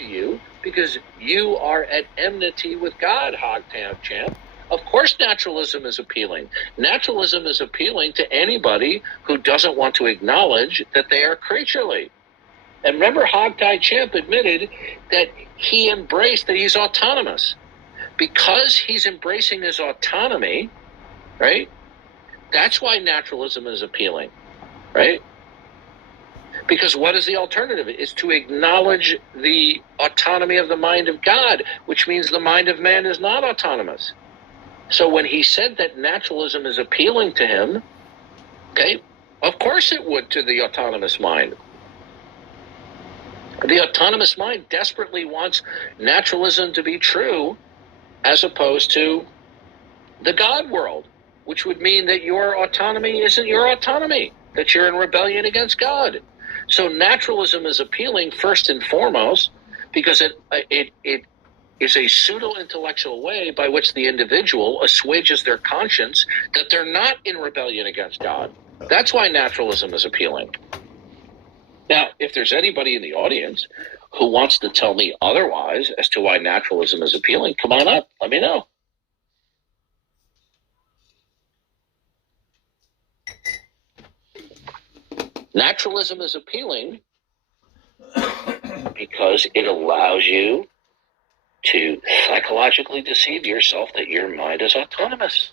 to you because you are at enmity with God, Hogtamp. Of course naturalism is appealing. Naturalism is appealing to anybody who doesn't want to acknowledge that they are creaturely. And remember, Hogtie admitted that he embraced that he's autonomous. Because he's embracing his autonomy, right? That's why naturalism is appealing, right? Because what is the alternative? It's to acknowledge the autonomy of the mind of God, which means the mind of man is not autonomous. So when he said that naturalism is appealing to him, okay, of course it would to the autonomous mind. The autonomous mind desperately wants naturalism to be true as opposed to the God world, which would mean that your autonomy isn't your autonomy, that you're in rebellion against God. So naturalism is appealing first and foremost because it is a pseudo-intellectual way by which the individual assuages their conscience that they're not in rebellion against God. That's why naturalism is appealing. Now, if there's anybody in the audience who wants to tell me otherwise as to why naturalism is appealing, come on up. Let me know. Naturalism is appealing because it allows you to psychologically deceive yourself that your mind is autonomous.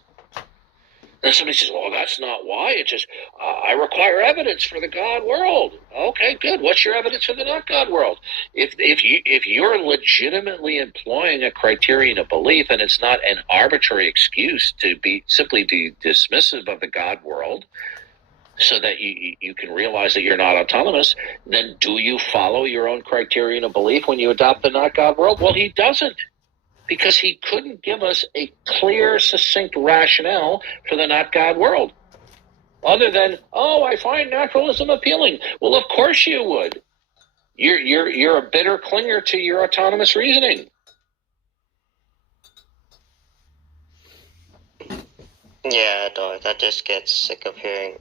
And somebody says, well, that's not why. It's just, I require evidence for the God world. Okay, good. What's your evidence for the not God world? If you're legitimately employing a criterion of belief and it's not an arbitrary excuse to be simply dismissive of the God world so that you can realize that you're not autonomous, then do you follow your own criterion of belief when you adopt the not God world? Well, he doesn't. Because he couldn't give us a clear, succinct rationale for the not God world. Other than, I find naturalism appealing. Well, of course you would. You're a bitter clinger to your autonomous reasoning. Yeah, Darth, I just get sick of hearing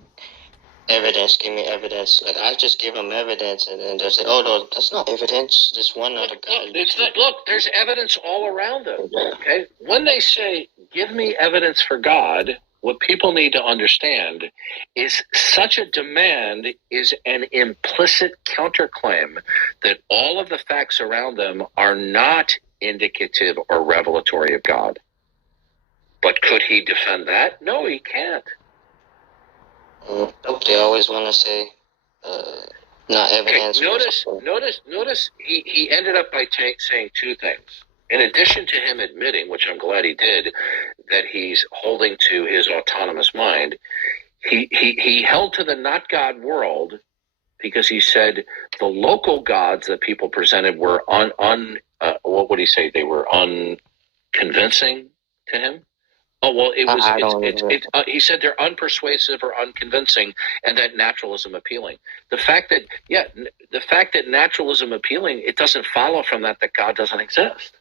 evidence, give me evidence. Like, I just give them evidence, and then they'll say, no, that's not evidence. There's one other guy. Look, there's evidence all around them, okay? When they say, give me evidence for God, what people need to understand is such a demand is an implicit counterclaim that all of the facts around them are not indicative or revelatory of God. But could he defend that? No, he can't. They always want to say, not evidence. Okay, notice he ended up by saying two things. In addition to him admitting, which I'm glad he did, that he's holding to his autonomous mind, he held to the not God world because he said the local gods that people presented were what would he say? They were unconvincing to him. Oh, well, he said they're unpersuasive or unconvincing, and that naturalism appealing. The fact that naturalism appealing, it doesn't follow from that God doesn't exist.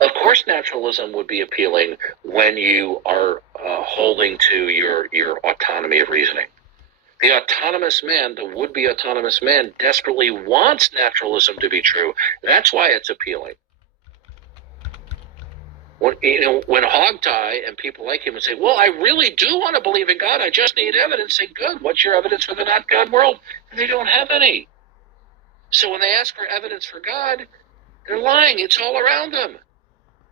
Of course, naturalism would be appealing when you are holding to your autonomy of reasoning. The autonomous man, the would-be autonomous man, desperately wants naturalism to be true. That's why it's appealing. When Hogtie and people like him would say, well, I really do want to believe in God, I just need evidence, say, good, what's your evidence for the not God world? And they don't have any. So when they ask for evidence for God, they're lying. It's all around them.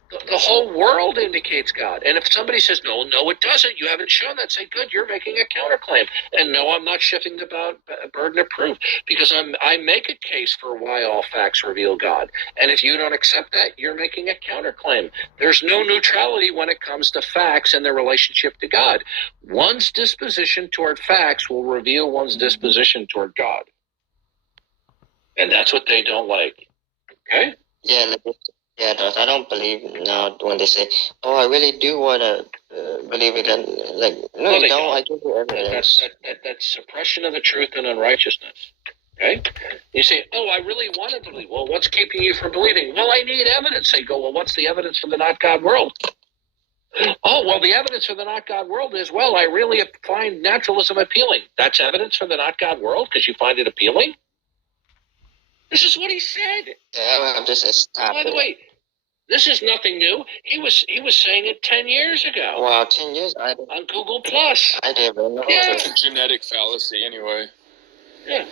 The whole world indicates God. And if somebody says, no, it doesn't, you haven't shown that, say, good, you're making a counterclaim. And no, I'm not shifting the burden of proof because I make a case for why all facts reveal God. And if you don't accept that, you're making a counterclaim. There's no neutrality when it comes to facts and their relationship to God. One's disposition toward facts will reveal one's disposition toward God. And that's what they don't like. Okay? Yeah, Darth, I don't believe now when they say, I really do want to believe it. Like, no, you don't. I give you evidence. That's suppression of the truth and unrighteousness. Okay? You say, I really want to believe. Well, what's keeping you from believing? Well, I need evidence. They go, well, what's the evidence for the not God world? The evidence for the not God world is, I really find naturalism appealing. That's evidence for the not God world because you find it appealing? This is what he said. Yeah, I'm just stop. By the way, this is nothing new. He was saying it 10 years ago. Wow, 10 years on Google Plus. I didn't know. Yeah. It's a genetic fallacy, anyway. Yeah.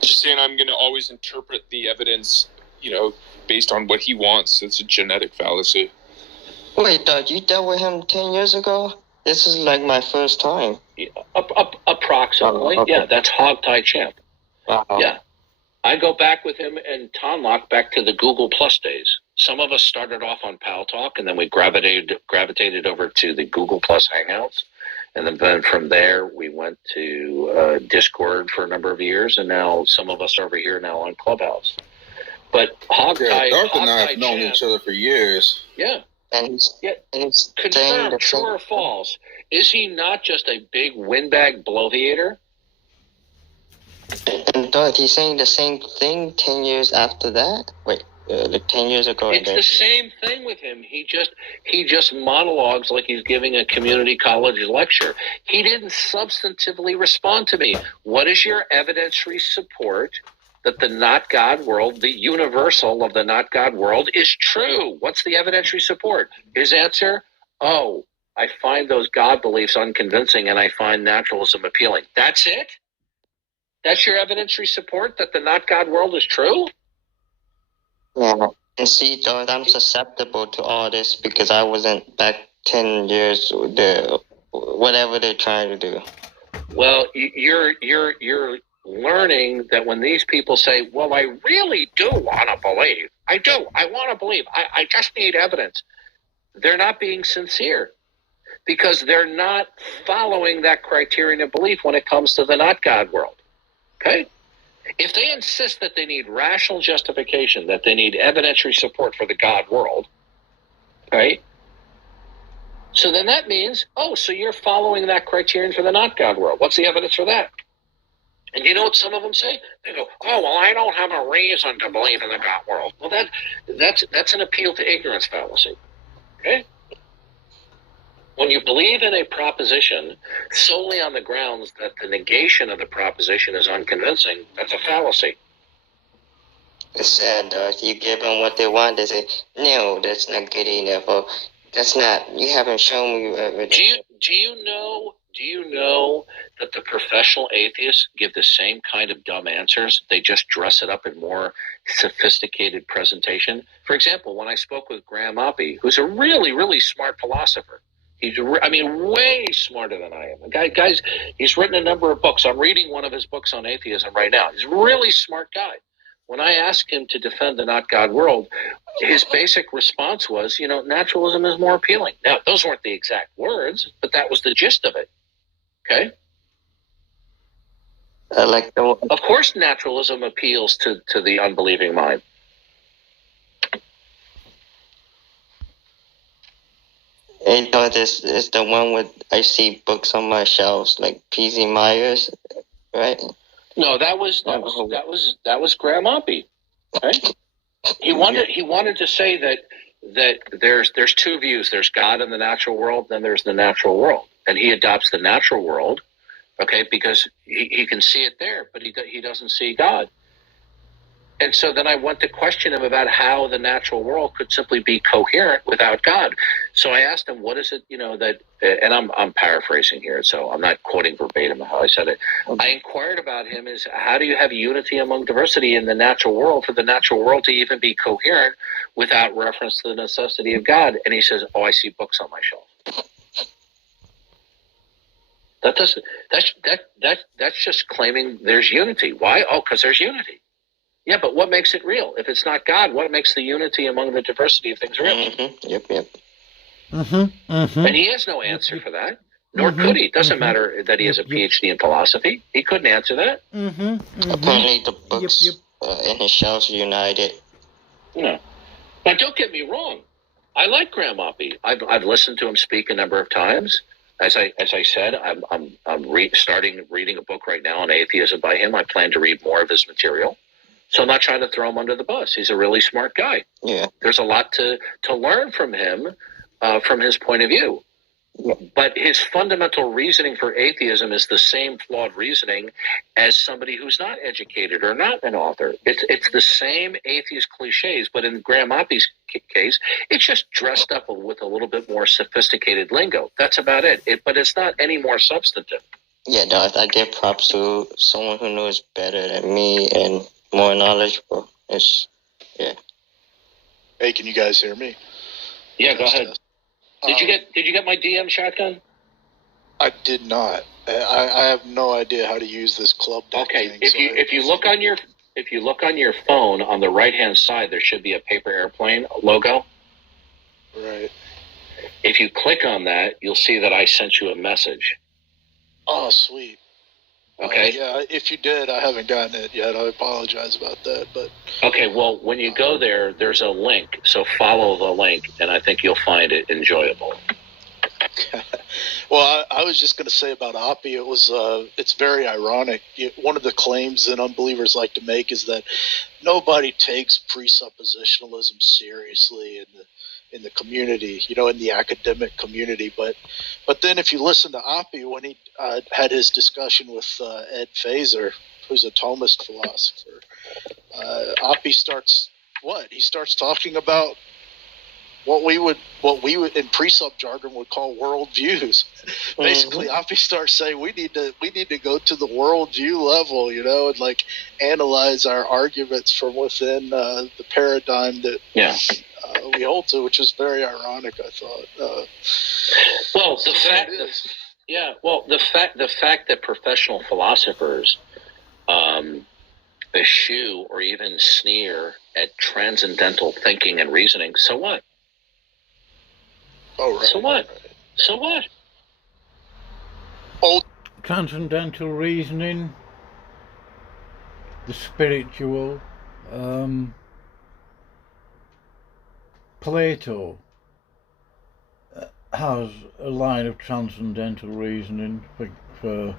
Just saying, I'm going to always interpret the evidence, based on what he wants. It's a genetic fallacy. Wait, Doug, you dealt with him 10 years ago? This is like my first time. Yeah, approximately. Okay. Yeah, that's Hog Tie Champ. Wow. Yeah. I go back with him and Tonlock back to the Google Plus days. Some of us started off on Pal Talk, and then we gravitated over to the Google Plus Hangouts. And then from there, we went to Discord for a number of years, and now some of us are over here now on Clubhouse. But Darth and I have known each other for years. Yeah. And he's confirmed, true or false. Is he not just a big windbag bloviator? And Doug, he's saying the same thing 10 years after that? Wait, like 10 years ago. It's the same thing with him. He just monologues like he's giving a community college lecture. He didn't substantively respond to me. What is your evidentiary support that the not God world, the universal of the not God world, is true? What's the evidentiary support? His answer, I find those God beliefs unconvincing and I find naturalism appealing. That's it? That's your evidentiary support that the not God world is true? Yeah. And see, Doug, I'm susceptible to all this because I wasn't back 10 years, whatever they're trying to do. Well, you're learning that when these people say, well, I really do want to believe. I want to believe. I just need evidence. They're not being sincere because they're not following that criterion of belief when it comes to the not God world. Okay? If they insist that they need rational justification, that they need evidentiary support for the God world, right? So then that means, so you're following that criterion for the not God world. What's the evidence for that? And you know what some of them say? They go, I don't have a reason to believe in the God world. Well, that's an appeal to ignorance fallacy. Okay? When you believe in a proposition solely on the grounds that the negation of the proposition is unconvincing, that's a fallacy. It's sad, Doug. You give them what they want, they say, no, that's not good enough. Or, that's not, you haven't shown me evidence. Do you know that the professional atheists give the same kind of dumb answers? They just dress it up in more sophisticated presentation. For example, when I spoke with Graham Oppie, who's a really, really smart philosopher, he's way smarter than I am. Guys, he's written a number of books. I'm reading one of his books on atheism right now. He's a really smart guy. When I asked him to defend the not God world, his basic response was, naturalism is more appealing. Now, those weren't the exact words, but that was the gist of it. Okay? Of course naturalism appeals to the unbelieving mind. And this is the one with I see books on my shelves like P.Z. Myers, right? No, that was Graham Oppie, right? He wanted to say that there's two views. There's God in the natural world, then there's the natural world, and he adopts the natural world, okay, because he can see it there, but he doesn't see God. And so then I went to question him about how the natural world could simply be coherent without God. So I asked him, what is it, that, and I'm paraphrasing here, so I'm not quoting verbatim how I said it. Okay. I inquired about him is, how do you have unity among diversity in the natural world for the natural world to even be coherent without reference to the necessity of God? And he says, I see books on my shelf. That's just claiming there's unity. Why? Because there's unity. Yeah, but what makes it real? If it's not God, what makes the unity among the diversity of things real? Mm-hmm. Yep. Mm-hmm. Mm-hmm. And he has no answer for that, nor could he. It doesn't matter that he has a PhD in philosophy. He couldn't answer that. Apparently the books in his shelves are united. No. Now, don't get me wrong. I like Graham Oppie. I've listened to him speak a number of times. As I said, I'm starting reading a book right now on atheism by him. I plan to read more of his material. So I'm not trying to throw him under the bus. He's a really smart guy. Yeah. There's a lot to learn from him, from his point of view. But his fundamental reasoning for atheism is the same flawed reasoning as somebody who's not educated or not an author. It's the same atheist cliches, but in Graham Oppy's case, it's just dressed up with a little bit more sophisticated lingo. That's about it. But it's not any more substantive. Yeah, Darth, I give props to someone who knows better than me and more knowledgeable. Yeah. Hey, can you guys hear me? Yeah, go ahead. Did you get my DM, Shotgun? I did not. I have no idea how to use this club deck. Okay, thing, if you look on your phone on the right hand side, there should be a paper airplane logo. Right. If you click on that, you'll see that I sent you a message. Oh, sweet. Okay. Yeah, if you did, I haven't gotten it yet. I apologize about that, but. Okay, well, when you go there, there's a link, so follow the link, and I think you'll find it enjoyable. Well, I was just going to say about Oppy, it's very ironic. One of the claims that unbelievers like to make is that nobody takes presuppositionalism seriously in the community, in the academic community. But then if you listen to Oppy when he had his discussion with Ed Fazer, who's a Thomist philosopher, Oppy starts talking about what we would in presup jargon would call worldviews. Basically, Oppy starts saying we need to go to the worldview level, and like analyze our arguments from within the paradigm that we hold to, which is very ironic, I thought. Well, the fact that professional philosophers eschew or even sneer at transcendental thinking and reasoning, so what? Oh, right. So what? So what? Oh, transcendental reasoning, the spiritual, Plato has a line of transcendental reasoning for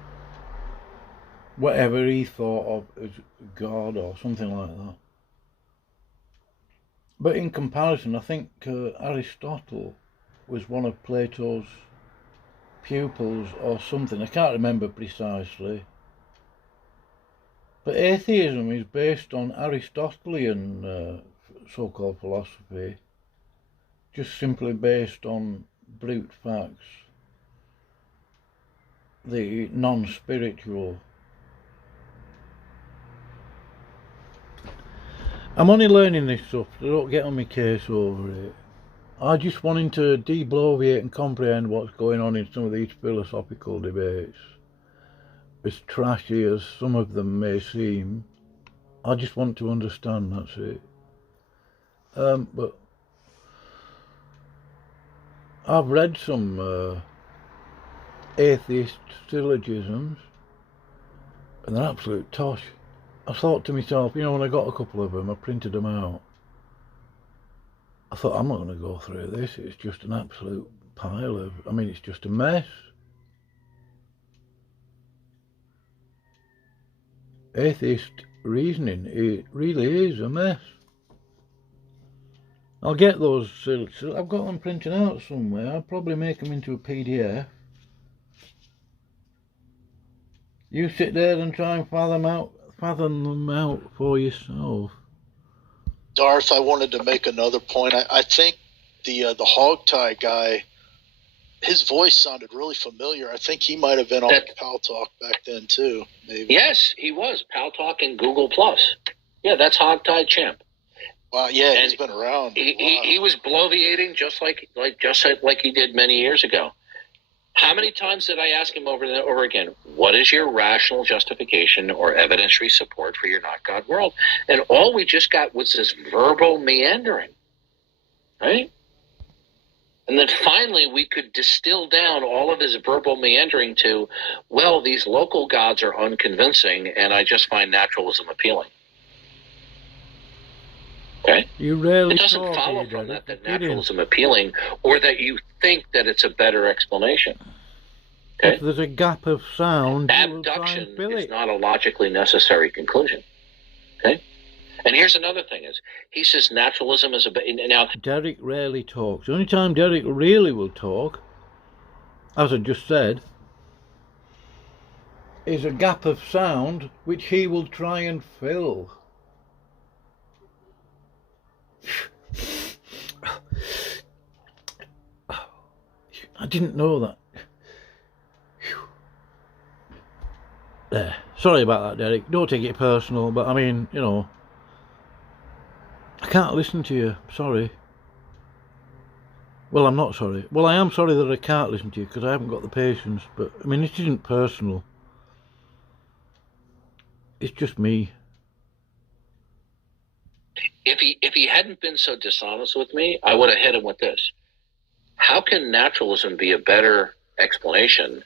whatever he thought of as God or something like that. But in comparison, I think Aristotle was one of Plato's pupils or something. I can't remember precisely. But atheism is based on Aristotelian so-called philosophy, just simply based on brute facts, the non-spiritual. I'm only learning this stuff, so don't get on my case over it. I just wanting to debloviate and comprehend what's going on in some of these philosophical debates. As trashy as some of them may seem, I just want to understand, that's it. But I've read some atheist syllogisms, and they're absolute tosh. I thought to myself, when I got a couple of them, I printed them out. I thought, I'm not going to go through this. It's just an absolute pile of, it's just a mess. Atheist reasoning, it really is a mess. I'll get those, I've got them printed out somewhere. I'll probably make them into a PDF. You sit there and try and fathom them out for yourself. Darth, I wanted to make another point. I think the hogtie guy, his voice sounded really familiar. I think he might have been on Pal Talk back then too. Maybe. Yes, he was Pal Talk and Google+. Yeah, that's Hogtie Champ. Wow, yeah, he's been around. He was bloviating just like he did many years ago. How many times did I ask him over and over again, what is your rational justification or evidentiary support for your not God world? And all we just got was this verbal meandering, right? And then finally we could distill down all of his verbal meandering to, well, these local gods are unconvincing, and I just find naturalism appealing. Okay? You rarely it doesn't follow from that naturalism appealing, or that you think that it's a better explanation. Okay? If there's a gap of sound, abduction is not a logically necessary conclusion. Okay? And here's another thing: is he says naturalism is now. Derek rarely talks. The only time Derek really will talk as I just said, is a gap of sound which he will try and fill. I didn't know that. There. Sorry about that, Derek. Don't take it personal, but I mean, you know, I can't listen to you. Sorry. Well, I'm not sorry. Well, I am sorry that I can't listen to you because I haven't got the patience, but I mean, it isn't personal. It's just me. If he hadn't been so dishonest with me, I would have hit him with this. How can naturalism be a better explanation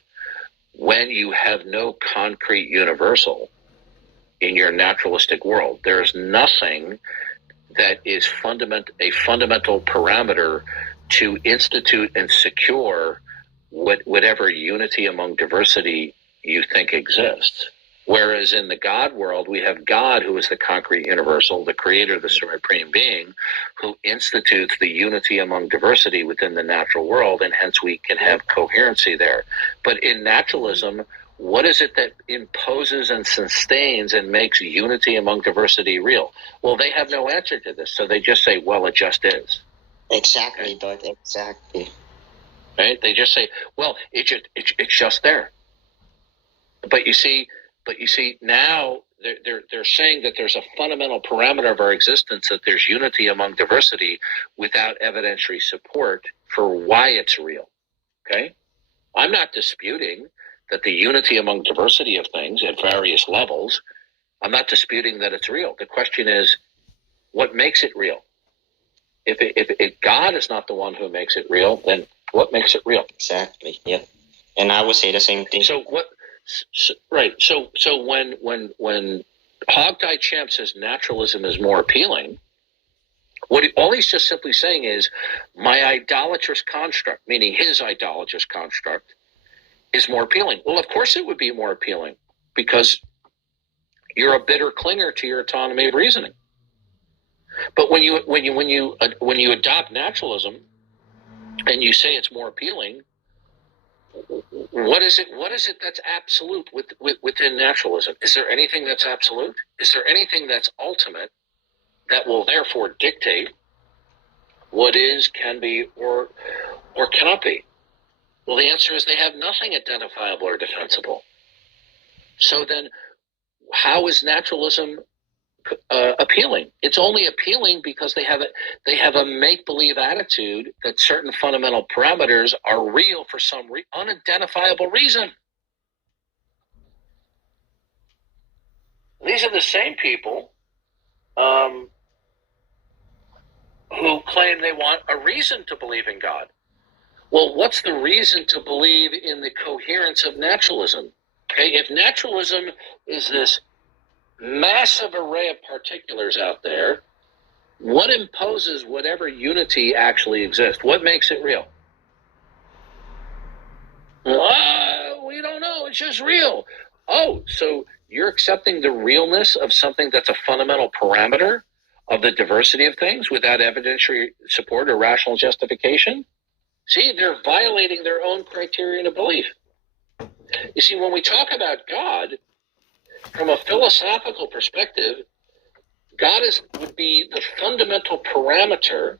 when you have no concrete universal in your naturalistic world? There is nothing that is a fundamental parameter to institute and secure whatever unity among diversity you think exists. Whereas in the God world, we have God, who is the concrete universal, the creator, the supreme being, who institutes the unity among diversity within the natural world, and hence we can have coherency there. But in naturalism, what is it that imposes and sustains and makes unity among diversity real? Well, they have no answer to this, so they just say, well, it just is. Exactly, Darth, exactly. Right? They just say, well, it's just there. But you see, now they're saying that there's a fundamental parameter of our existence, that there's unity among diversity without evidentiary support for why it's real. Okay? I'm not disputing that the unity among diversity of things at various levels, I'm not disputing that it's real. The question is, what makes it real? If God is not the one who makes it real, then what makes it real? Exactly, yeah. And I would say the same thing. So what? Right. So when Hogtie Champ says naturalism is more appealing, all he's just simply saying is my idolatrous construct, meaning his idolatrous construct, is more appealing. Well, of course it would be more appealing because you're a bitter clinger to your autonomy of reasoning. But when you adopt naturalism and you say it's more appealing, what is it that's absolute within naturalism? Is there anything that's absolute? Is there anything that's ultimate that will therefore dictate what is, can be, or cannot be? Well, the answer is they have nothing identifiable or defensible. So then, how is naturalism appealing? It's only appealing because they have a make-believe attitude that certain fundamental parameters are real for some unidentifiable reason. These are the same people who claim they want a reason to believe in God. Well, what's the reason to believe in the coherence of naturalism? Okay, if naturalism is this massive array of particulars out there, what imposes whatever unity actually exists? What makes it real? We don't know. It's just real. Oh, so you're accepting the realness of something that's a fundamental parameter of the diversity of things without evidentiary support or rational justification? See, they're violating their own criterion of belief. You see, when we talk about God, from a philosophical perspective, God would be the fundamental parameter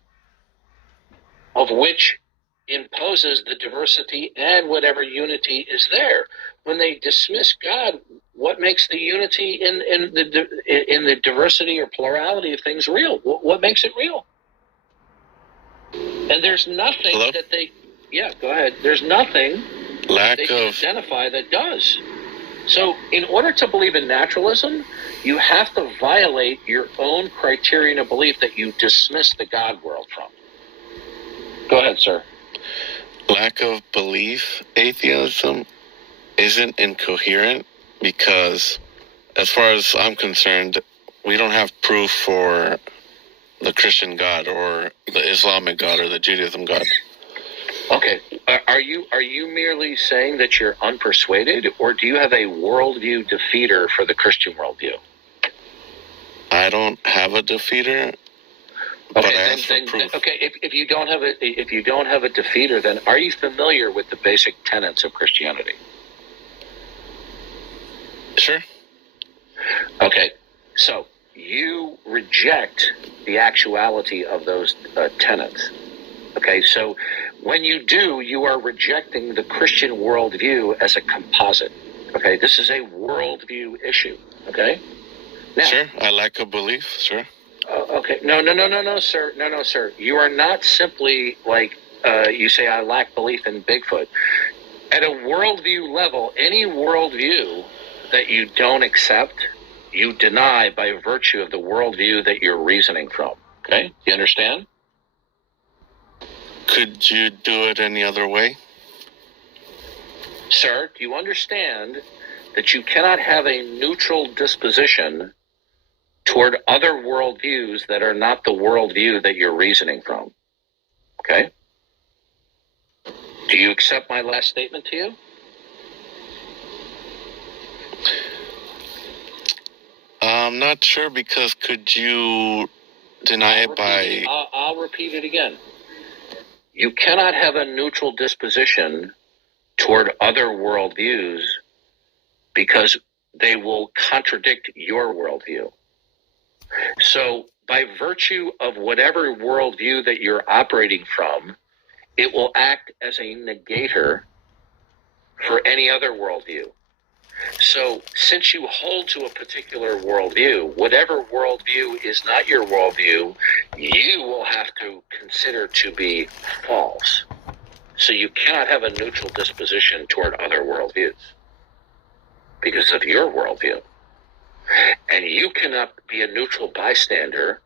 of which imposes the diversity and whatever unity is there. When they dismiss God, what makes the unity in the diversity or plurality of things real? What makes it real? And there's nothing that they... Yeah, go ahead. There's nothing they can identify that does. So in order to believe in naturalism, you have to violate your own criterion of belief that you dismiss the God world from. Go ahead, sir. Lack of belief, atheism, isn't incoherent because, as far as I'm concerned, we don't have proof for the Christian God or the Islamic God or the Judaism God. Okay. Are you merely saying that you're unpersuaded, or do you have a worldview defeater for the Christian worldview? I don't have a defeater, but I asked for proof. Okay. If you don't have a defeater, then are you familiar with the basic tenets of Christianity? Sure. Okay. So you reject the actuality of those tenets. Okay. So when you do, you are rejecting the Christian worldview as a composite. Okay. This is a worldview issue. Okay. Now, sure. I lack a belief. Sure. Okay. No, sir. No, sir. You are not simply like you say, I lack belief in Bigfoot. At a worldview level, any worldview that you don't accept, you deny by virtue of the worldview that you're reasoning from. Okay? You understand? Could you do it any other way? Sir, do you understand that you cannot have a neutral disposition toward other worldviews that are not the worldview that you're reasoning from? Okay? Do you accept my last statement to you? I'm not sure, because could you deny it by... I'll repeat it again. You cannot have a neutral disposition toward other worldviews because they will contradict your worldview. So by virtue of whatever worldview that you're operating from, it will act as a negator for any other worldview. So since you hold to a particular worldview, whatever worldview is not your worldview, you will have to consider to be false. So you cannot have a neutral disposition toward other worldviews because of your worldview. And you cannot be a neutral bystander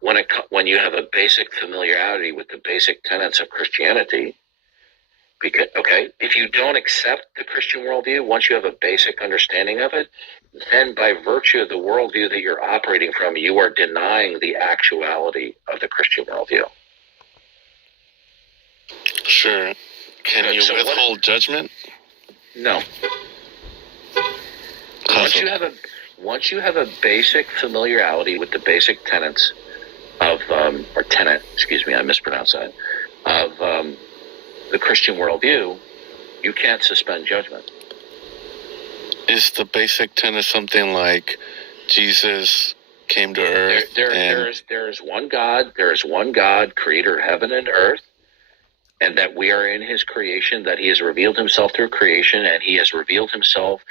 when you have a basic familiarity with the basic tenets of Christianity. Because, okay, if you don't accept the Christian worldview, once you have a basic understanding of it, then by virtue of the worldview that you're operating from, you are denying the actuality of the Christian worldview. Sure. Can you withhold judgment? No. Once you have a basic familiarity with the basic tenets of, I mispronounced that, of the Christian worldview, you can't suspend judgment. Is the basic tenet something like Jesus came to earth? There is one God, creator of heaven and earth, and that we are in his creation, that he has revealed himself through creation, and he has revealed himself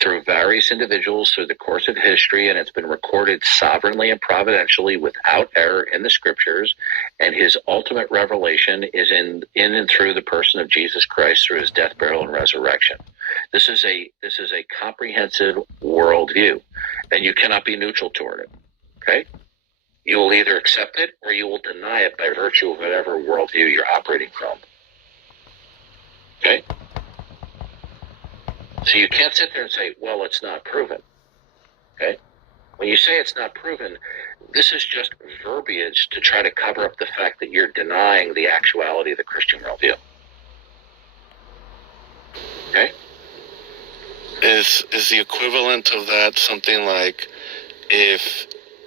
through various individuals through the course of history, and it's been recorded sovereignly and providentially without error in the scriptures, and his ultimate revelation is in and through the person of Jesus Christ through his death, burial, and resurrection. This is a comprehensive worldview, and you cannot be neutral toward it. Okay? You will either accept it or you will deny it by virtue of whatever worldview you're operating from. Okay? So you can't sit there and say, well, it's not proven. Okay? When you say it's not proven, this is just verbiage to try to cover up the fact that you're denying the actuality of the Christian worldview. Okay? Is the equivalent of that something like, if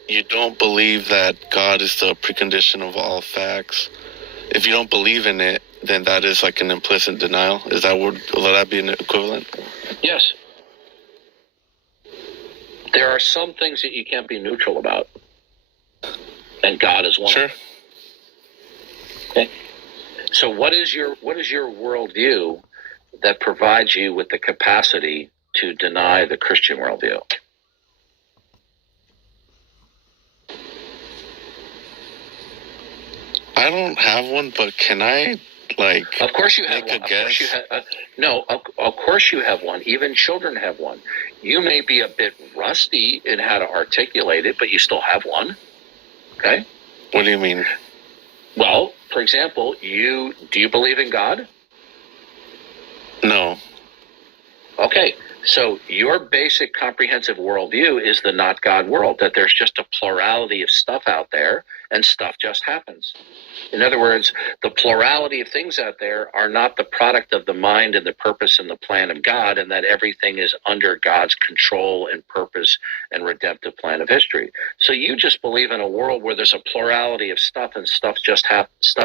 you don't believe that God is the precondition of all facts, if you don't believe in it, then that is like an implicit denial? Will that be an equivalent? Yes. There are some things that you can't be neutral about, and God is one. Sure. Okay. So what is your worldview that provides you with the capacity to deny the Christian worldview? I don't have one, but can I, of course you have make one. a guess? Of course you have one. Even children have one. You may be a bit rusty in how to articulate it, but you still have one. Okay? What do you mean? Well, for example, do you believe in God? No. Okay. So your basic comprehensive worldview is the not God world, that there's just a plurality of stuff out there and stuff just happens. In other words, the plurality of things out there are not the product of the mind and the purpose and the plan of God, and that everything is under God's control and purpose and redemptive plan of history. So you just believe in a world where there's a plurality of stuff and stuff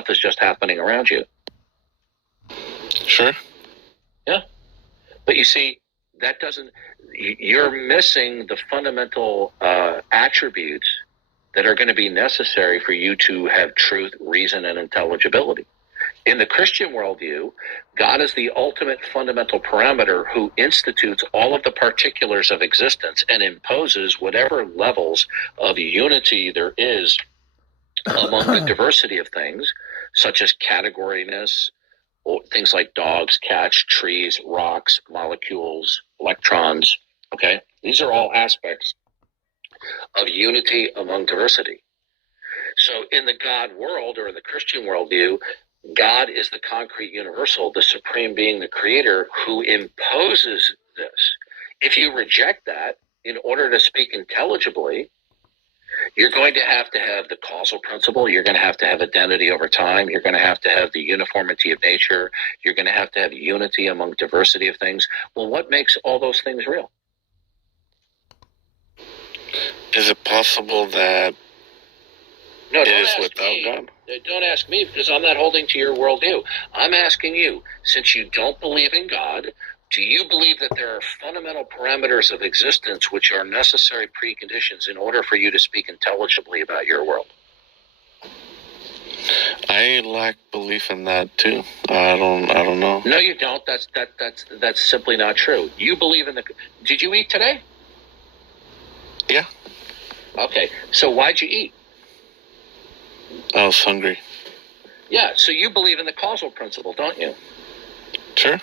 is just happening around you. Sure. Yeah. But you see, you're missing the fundamental attributes that are going to be necessary for you to have truth, reason, and intelligibility. In the Christian worldview, God is the ultimate fundamental parameter who institutes all of the particulars of existence and imposes whatever levels of unity there is among the diversity of things, such as categoryness, or things like dogs, cats, trees, rocks, molecules, electrons. Okay? These are all aspects of unity among diversity. So in the God world, or in the Christian worldview, God is the concrete universal, the supreme being, the creator, who imposes this. If you reject that, in order to speak intelligibly, you're going to have the causal principle. You're going to have identity over time. You're going to have the uniformity of nature. You're going to have unity among diversity of things. Well, what makes all those things real? Is it possible that No, it is without God? Don't ask me, because I'm not holding to your worldview. I'm asking you, since you don't believe in God, do you believe that there are fundamental parameters of existence which are necessary preconditions in order for you to speak intelligibly about your world? I lack belief in that too. I don't know. No, you don't. That's simply not true. You believe in the. Did you eat today? Yeah. Okay. So why'd you eat? I was hungry. Yeah. So you believe in the causal principle, don't you? Sure.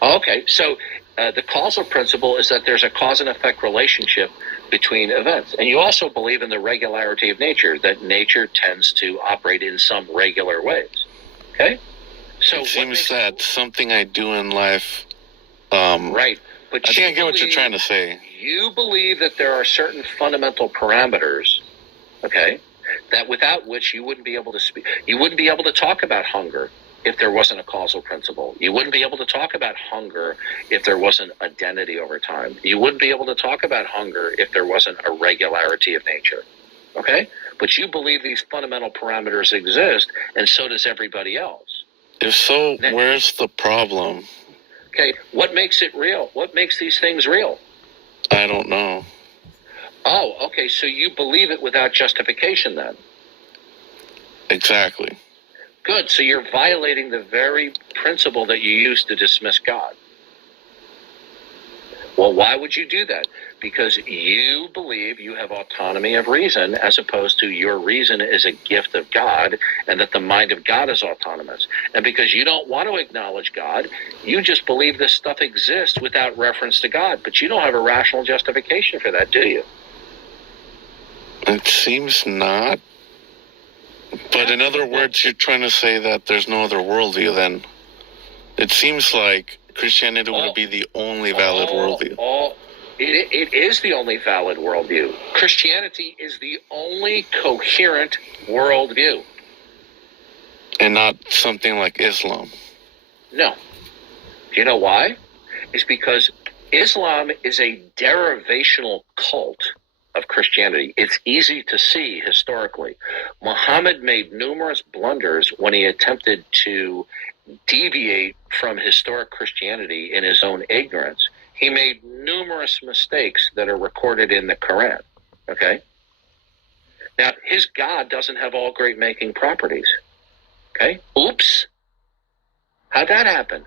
Okay. So the causal principle is that there's a cause and effect relationship between events. And you also believe in the regularity of nature, that nature tends to operate in some regular ways. Okay? So it seems that something I do in life... right. But I think I get what you're trying to say. You believe that there are certain fundamental parameters, okay, that without which you wouldn't be able to speak. You wouldn't be able to talk about hunger if there wasn't a causal principle. You wouldn't be able to talk about hunger if there wasn't identity over time. You wouldn't be able to talk about hunger if there wasn't a regularity of nature. Okay? But you believe these fundamental parameters exist, and so does everybody else. If so, where's the problem? Okay, what makes it real? What makes these things real? I don't know. Oh, okay, so you believe it without justification then? Exactly. Good, so you're violating the very principle that you use to dismiss God. Well, why would you do that? Because you believe you have autonomy of reason, as opposed to your reason is a gift of God, and that the mind of God is autonomous. And because you don't want to acknowledge God, you just believe this stuff exists without reference to God. But you don't have a rational justification for that, do you? It seems not. But in other words, you're trying to say that there's no other worldview then. It seems like Christianity would be the only valid worldview. It is the only valid worldview. Christianity is the only coherent worldview. And not something like Islam. No. Do you know why? It's because Islam is a derivational cult of Christianity. It's easy to see historically. Muhammad made numerous blunders when he attempted to deviate from historic Christianity in his own ignorance. He made numerous mistakes that are recorded in the Quran. Okay? Now, his God doesn't have all great making properties. Okay? Oops. How'd that happen?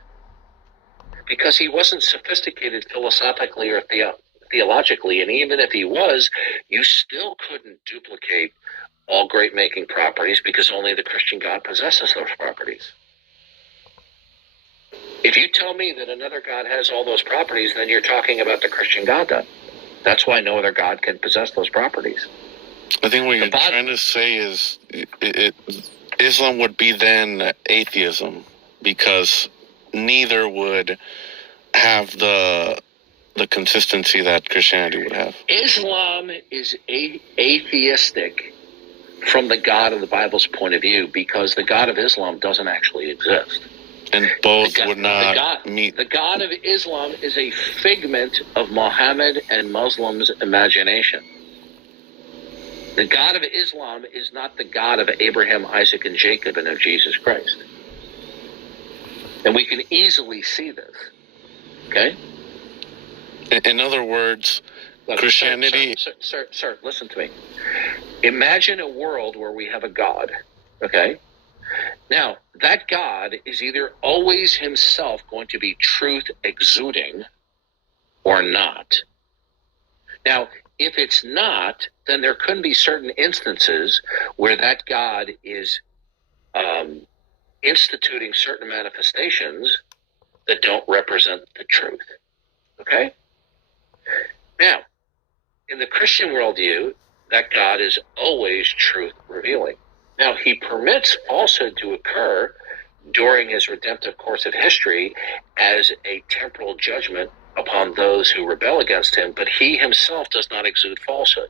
Because he wasn't sophisticated philosophically or theologically, and even if he was, you still couldn't duplicate all great making properties because only the Christian God possesses those properties. If you tell me that another God has all those properties, then you're talking about the Christian God then. That's why no other God can possess those properties. I think what you're trying to say is Islam would be then atheism, because neither would have the the consistency that Christianity would have. Islam is atheistic from the God of the Bible's point of view, because the God of Islam doesn't actually exist. And both would not meet. The God of Islam is a figment of Muhammad and Muslims' imagination. The God of Islam is not the God of Abraham, Isaac, and Jacob, and of Jesus Christ. And we can easily see this. Okay? In other words, Look, Christianity... Sir, listen to me. Imagine a world where we have a God, okay? Now, that God is either always himself going to be truth exuding or not. Now, if it's not, then there couldn't be certain instances where that God is instituting certain manifestations that don't represent the truth. Okay? Now, in the Christian worldview, that God is always truth revealing. Now, he permits falsehood to occur during his redemptive course of history as a temporal judgment upon those who rebel against him, but he himself does not exude falsehood.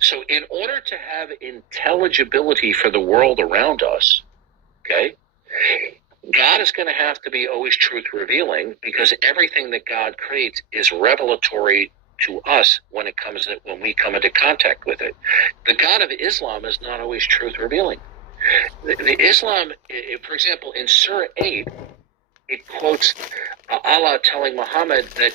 So in order to have intelligibility for the world around us, okay, God is going to have to be always truth revealing, because everything that God creates is revelatory to us when we come into contact with it. The God of Islam is not always truth revealing. The Islam, for example, in Surah 8, it quotes Allah telling Muhammad that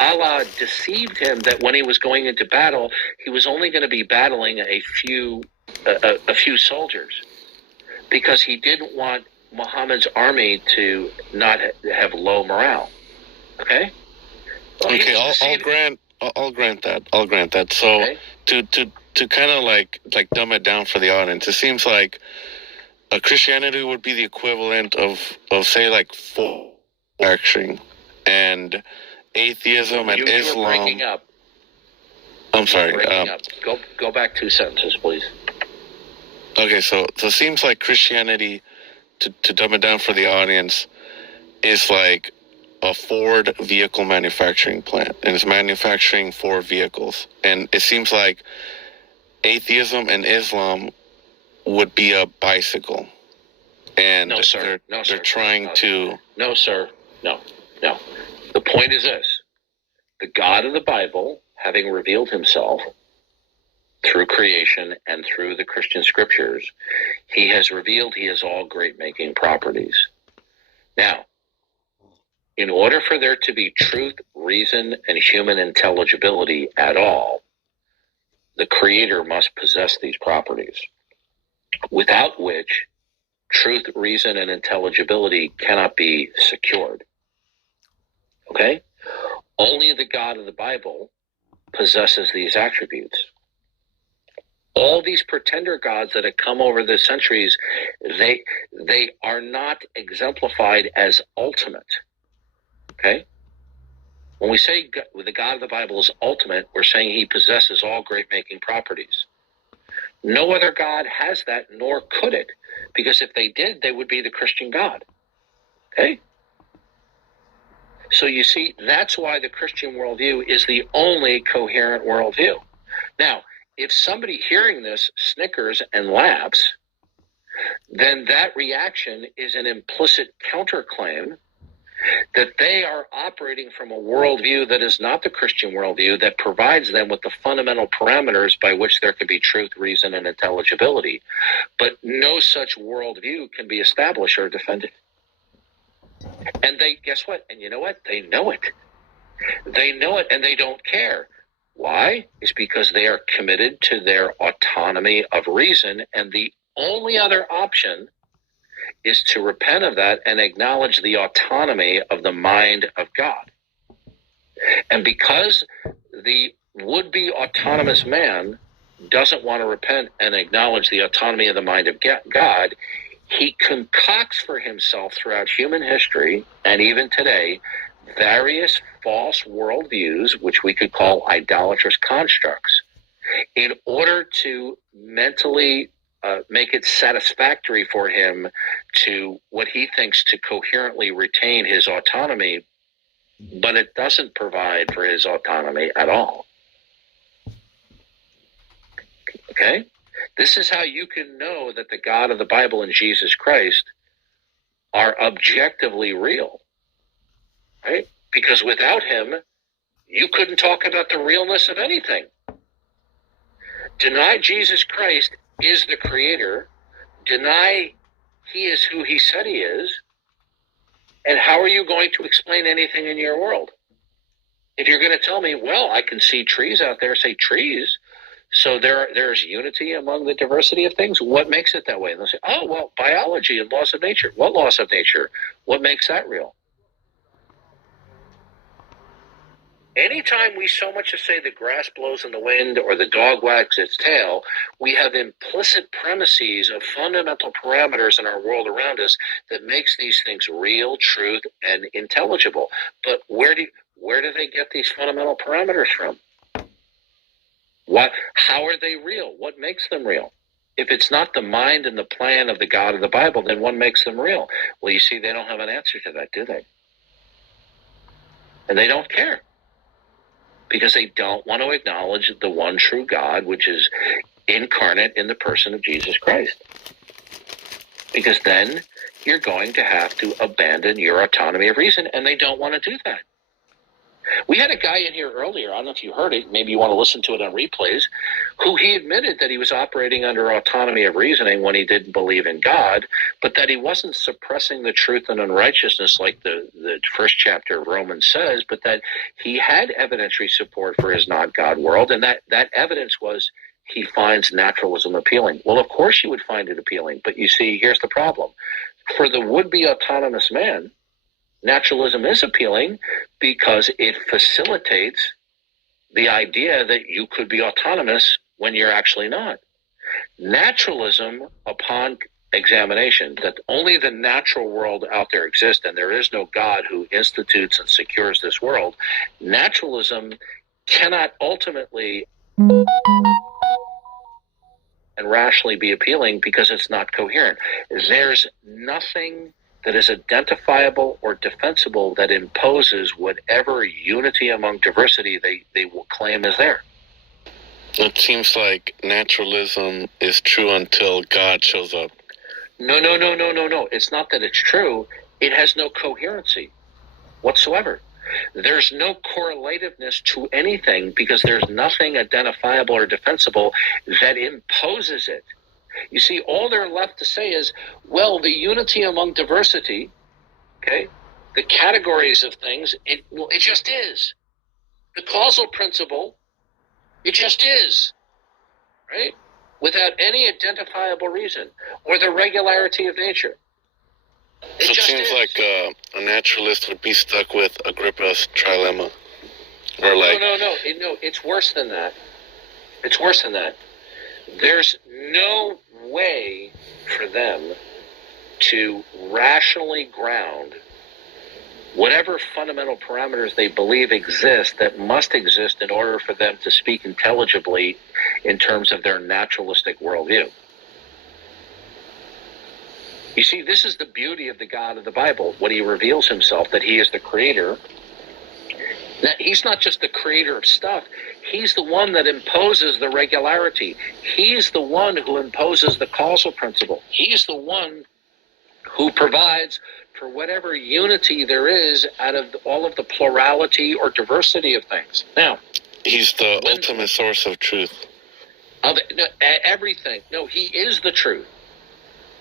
Allah deceived him, that when he was going into battle, he was only going to be battling a few soldiers, because he didn't want Muhammad's army to not have low morale. Okay? Well, okay, I'll grant that. So okay. to kind of like dumb it down for the audience, it seems like Christianity would be the equivalent of say like manufacturing, and atheism and Islam. You're breaking up. I'm sorry. Go back 2 sentences, please. Okay, so it seems like Christianity, to dumb it down for the audience, is like a Ford vehicle manufacturing plant, and it's manufacturing Ford vehicles. And it seems like atheism and Islam would be a bicycle. And no, sir. They're trying to... No, sir. No. The point is this. The God of the Bible, having revealed himself through creation and through the Christian scriptures, he has revealed he has all great-making properties. Now, in order for there to be truth, reason, and human intelligibility at all, the Creator must possess these properties, without which truth, reason, and intelligibility cannot be secured. Okay? Only the God of the Bible possesses these attributes. All these pretender gods that have come over the centuries, they are not exemplified as ultimate. Okay? When we say the God of the Bible is ultimate, we're saying he possesses all great-making properties. No other God has that, nor could it, because if they did, they would be the Christian God. Okay? So you see, that's why the Christian worldview is the only coherent worldview. Now, if somebody hearing this snickers and laughs, then that reaction is an implicit counterclaim that they are operating from a worldview that is not the Christian worldview, that provides them with the fundamental parameters by which there can be truth, reason, and intelligibility. But no such worldview can be established or defended. And they, guess what? And you know what? They know it. They know it, and they don't care. Why? It's because they are committed to their autonomy of reason, and the only other option is to repent of that and acknowledge the autonomy of the mind of God. And because the would-be autonomous man doesn't want to repent and acknowledge the autonomy of the mind of God, he concocts for himself throughout human history, and even today, various false worldviews, which we could call idolatrous constructs, in order to mentally make it satisfactory for him to what he thinks to coherently retain his autonomy but it doesn't provide for his autonomy at all. Okay? This is how you can know that the God of the Bible and Jesus Christ are objectively real, right? Because without him, you couldn't talk about the realness of anything. Deny Jesus Christ is the creator, deny he is who he said he is, and how are you going to explain anything in your world? If you're going to tell me, well, I can see trees out there, say trees, so there's unity among the diversity of things. What makes it that way? And they'll say, oh, well, biology and laws of nature. What laws of nature? What makes that real? Anytime we so much as say the grass blows in the wind or the dog wags its tail, we have implicit premises of fundamental parameters in our world around us that makes these things real, truth, and intelligible. But where do they get these fundamental parameters from? How are they real? What makes them real? If it's not the mind and the plan of the God of the Bible, then what makes them real? Well, you see, they don't have an answer to that, do they? And they don't care. Because they don't want to acknowledge the one true God, which is incarnate in the person of Jesus Christ. Because then you're going to have to abandon your autonomy of reason, and they don't want to do that. We had a guy in here earlier, I don't know if you heard it, maybe you want to listen to it on replays, who he admitted that he was operating under autonomy of reasoning when he didn't believe in God, but that he wasn't suppressing the truth and unrighteousness like the first chapter of Romans says, but that he had evidentiary support for his not-God world, and that evidence was he finds naturalism appealing. Well, of course you would find it appealing, but you see, here's the problem. For the would-be autonomous man, naturalism is appealing because it facilitates the idea that you could be autonomous when you're actually not. Naturalism, upon examination, that only the natural world out there exists and there is no God who institutes and secures this world, naturalism cannot ultimately and rationally be appealing because it's not coherent. There's nothing that is identifiable or defensible that imposes whatever unity among diversity they will claim is there. It seems like naturalism is true until God shows up. No. It's not that it's true. It has no coherency whatsoever. There's no correlativeness to anything because there's nothing identifiable or defensible that imposes it. You see, all they're left to say is, well, the unity among diversity, okay, the categories of things, it just is. The causal principle, it just is, right? Without any identifiable reason, or the regularity of nature. So it seems like a naturalist would be stuck with Agrippa's trilemma. Or like... No, it's worse than that. It's worse than that. There's no way for them to rationally ground whatever fundamental parameters they believe exist that must exist in order for them to speak intelligibly in terms of their naturalistic worldview. You see, this is the beauty of the God of the Bible, when he reveals himself, that he is the creator. That he's not just the creator of stuff. He's the one that imposes the regularity. He's the one who imposes the causal principle. He's the one who provides for whatever unity there is out of all of the plurality or diversity of things. Now, he's the ultimate source of truth. Everything. No, he is the truth.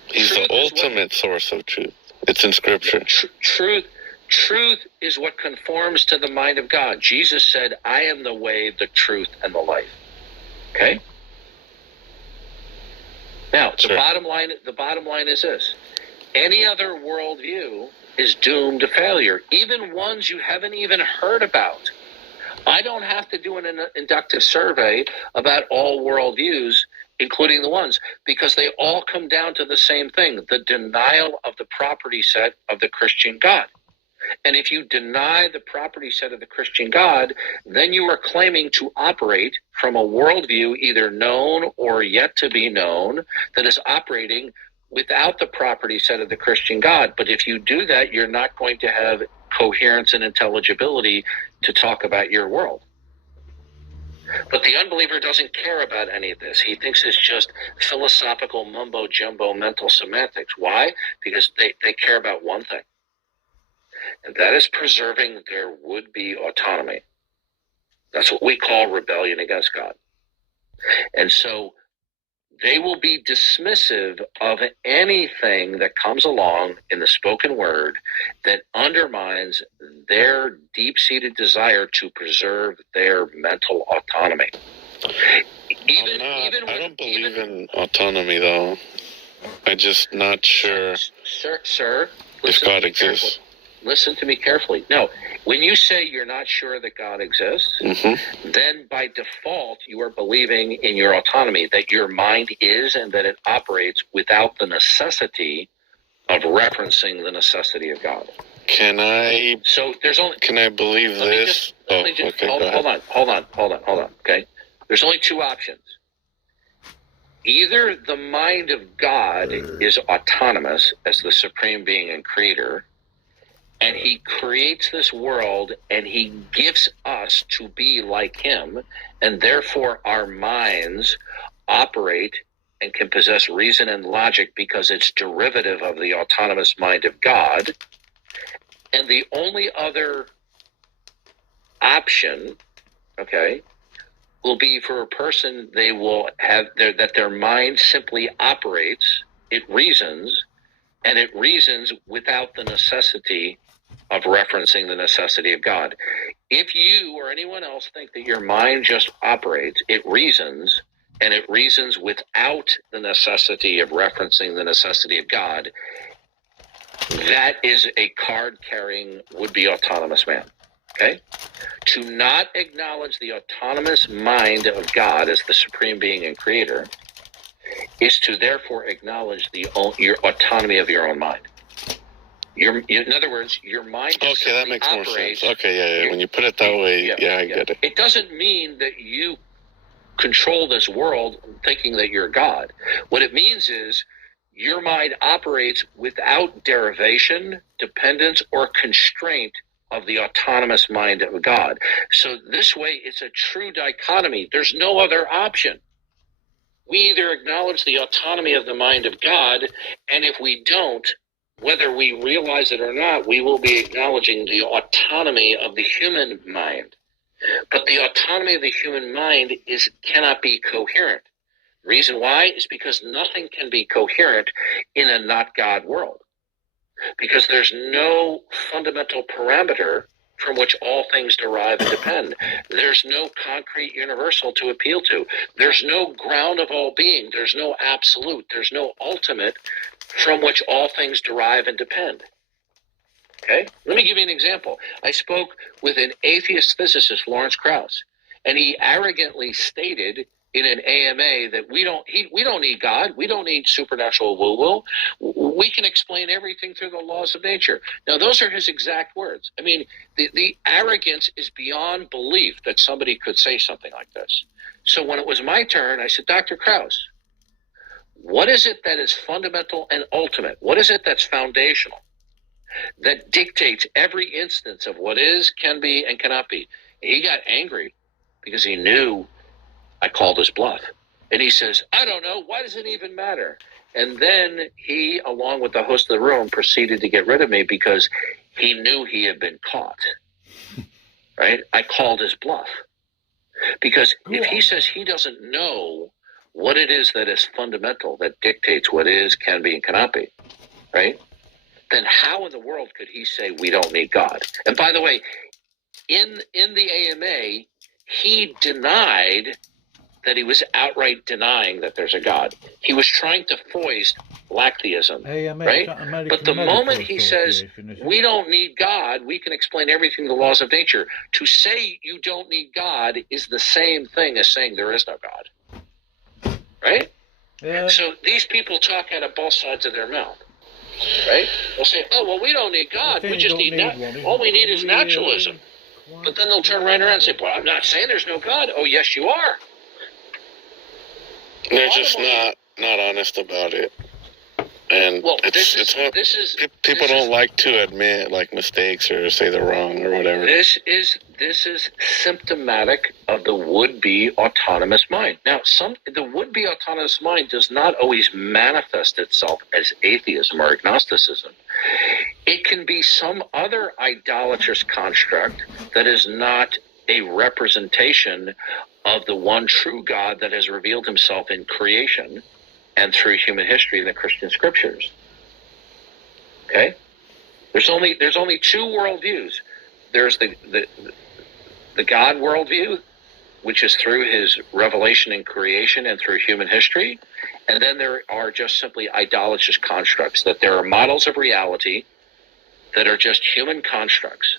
He's the ultimate source of truth. It's in Scripture. Truth is what conforms to the mind of God. Jesus said, I am the way, the truth, and the life. Okay? Now, sure. The bottom line is this. Any other worldview is doomed to failure, even ones you haven't even heard about. I don't have to do an inductive survey about all worldviews, including the ones, because they all come down to the same thing, the denial of the property set of the Christian God. And if you deny the property set of the Christian God, then you are claiming to operate from a worldview either known or yet to be known that is operating without the property set of the Christian God. But if you do that, you're not going to have coherence and intelligibility to talk about your world. But the unbeliever doesn't care about any of this. He thinks it's just philosophical mumbo-jumbo mental semantics. Why? Because they care about one thing, and that is preserving their would-be autonomy. That's what we call rebellion against God. And so they will be dismissive of anything that comes along in the spoken word that undermines their deep-seated desire to preserve their mental autonomy. I don't believe in autonomy, though. I'm just not sure Sir, if God exists. Listen to me carefully. No, when you say you're not sure that God exists, then by default you are believing in your autonomy, that your mind is and that it operates without the necessity of referencing the necessity of God. Can I? So there's only. Can I believe this? Hold on. Okay, there's only two options. Either the mind of God is autonomous as the supreme being and creator, and he creates this world and he gives us to be like him, and therefore our minds operate and can possess reason and logic because it's derivative of the autonomous mind of God. And the only other option, okay, will be for a person, they will have that their mind simply operates, it reasons, and it reasons without the necessity of referencing the necessity of God. If you or anyone else think that your mind just operates, it reasons, and it reasons without the necessity of referencing the necessity of God, that is a card-carrying would-be autonomous man. Okay? To not acknowledge the autonomous mind of God as the supreme being and creator is to therefore acknowledge your autonomy of your own mind. In other words, your mind. Okay, that makes more sense. Okay, yeah. When you put it that way, I get it. It doesn't mean that you control this world thinking that you're God. What it means is your mind operates without derivation, dependence, or constraint of the autonomous mind of God. So this way, it's a true dichotomy. There's no other option. We either acknowledge the autonomy of the mind of God, and if we don't, whether we realize it or not, we will be acknowledging the autonomy of the human mind. But the autonomy of the human mind cannot be coherent. The reason why is because nothing can be coherent in a not God world. Because there's no fundamental parameter from which all things derive and depend. There's no concrete universal to appeal to. There's no ground of all being. There's no absolute. There's no ultimate from which all things derive and depend. Okay? Let me give you an example. I spoke with an atheist physicist, Lawrence Krauss, and he arrogantly stated in an AMA that we don't need God. We don't need supernatural woo-woo. We can explain everything through the laws of nature. Now, those are his exact words. I mean, the arrogance is beyond belief that somebody could say something like this. So when it was my turn, I said, Dr. Krauss, what is it that is fundamental and ultimate? What is it that's foundational, that dictates every instance of what is, can be, and cannot be? He got angry because he knew I called his bluff. And he says, I don't know. Why does it even matter? And then he, along with the host of the room, proceeded to get rid of me because he knew he had been caught. Right? I called his bluff. Because if he says he doesn't know what it is that is fundamental, that dictates what is, can be, and cannot be, right? Then how in the world could he say we don't need God? And by the way, in the AMA, he denied that he was outright denying that there's a God. He was trying to foist black-theism, right? But the moment he says, we don't need God, we can explain everything the laws of nature, to say you don't need God is the same thing as saying there is no God, right? Yeah. So these people talk out of both sides of their mouth, right? They'll say, oh, well, we don't need God. We just need all we need is naturalism. But then they'll turn right around and say, well, I'm not saying there's no God. Oh, yes, you are. They're just not honest about it. And Well, it's people don't like to admit like mistakes or say they're wrong or whatever. This is symptomatic of the would-be autonomous mind. Now, the would-be autonomous mind does not always manifest itself as atheism or agnosticism. It can be some other idolatrous construct that is not a representation of the one true God that has revealed himself in creation and through human history in the Christian scriptures. Okay? There's only two worldviews. There's the God worldview, which is through his revelation in creation and through human history. And then there are just simply idolatrous constructs, that there are models of reality that are just human constructs,